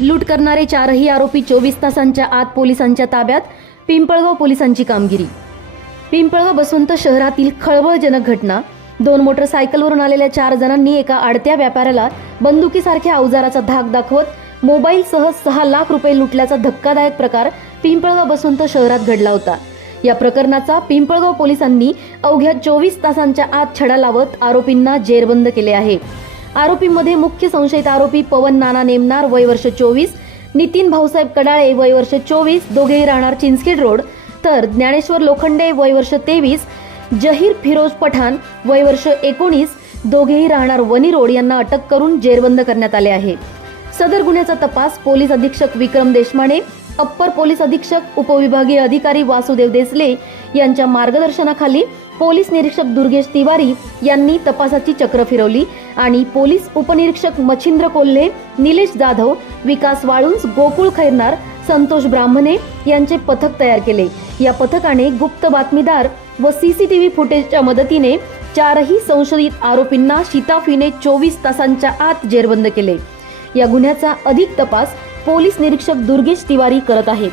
लूट करणारे चारही आरोपी चोवीस तासांच्या आत पोलिसांच्या ताब्यात पिंपळगाव पोलिसांची कामगिरी. पिंपळगाव बसवंत शहरातील खळबळजनक घटना दोन मोटरसायकलवरून आलेल्या चार जणांनी एका आडत्या व्यापाऱ्याला बंदुकीसारख्या अवजाराचा धाक दाखवत मोबाईलसह सहा लाख रुपये लुटल्याचा धक्कादायक प्रकार पिंपळगाव बसवंत शहरात घडला होता. या प्रकरणाचा पिंपळगाव पोलिसांनी अवघ्या चोवीस तासांच्या आत छडा लावत आरोपींना जेरबंद केले आहे. आरोपीमध्ये मुख्य संशयित आरोपी पवन नाना नेमनार वय वर्ष चोवीस. नितीन भाऊसाहेब कडाळे वय वर्ष चोवीस. दोघेही राहणार चिंचखेड रोड. तर ज्ञानेश्वर लोखंडे वय वर्ष तेवीस. जहीर फिरोज पठाण वय वर्ष एकोणीस. दोघेही राहणार वनी रोड यांना अटक करून जेरबंद करण्यात आले आहे. सदर गुन्ह्याचा तपास पोलीस अधीक्षक विक्रम देशमाने अप्पर पोलीस अधीक्षक उपविभागीय अधिकारी वासुदेव देसले यांच्या मार्गदर्शनाखाली पोलीस निरीक्षक दुर्गेश तिवारी यांनी तपासाची चक्र फिरवली आणि पोलीस उपनिरीक्षक मच्छिंद्र कोल्हे निलेश जाधव विकास वाळुंज गोकुळ खैरनार संतोष ब्राह्मणे यांचे पथक तयार केले. या पथकाने गुप्त बातमीदार व सीसीटीव्ही फुटेजच्या मदतीने चारही संशयित आरोपींना शिताफीने चोवीस तासांच्या आत जेरबंद केले. या गुन्ह्याचा अधिक तपास पोलीस निरीक्षक दुर्गेश तिवारी करत आहेत.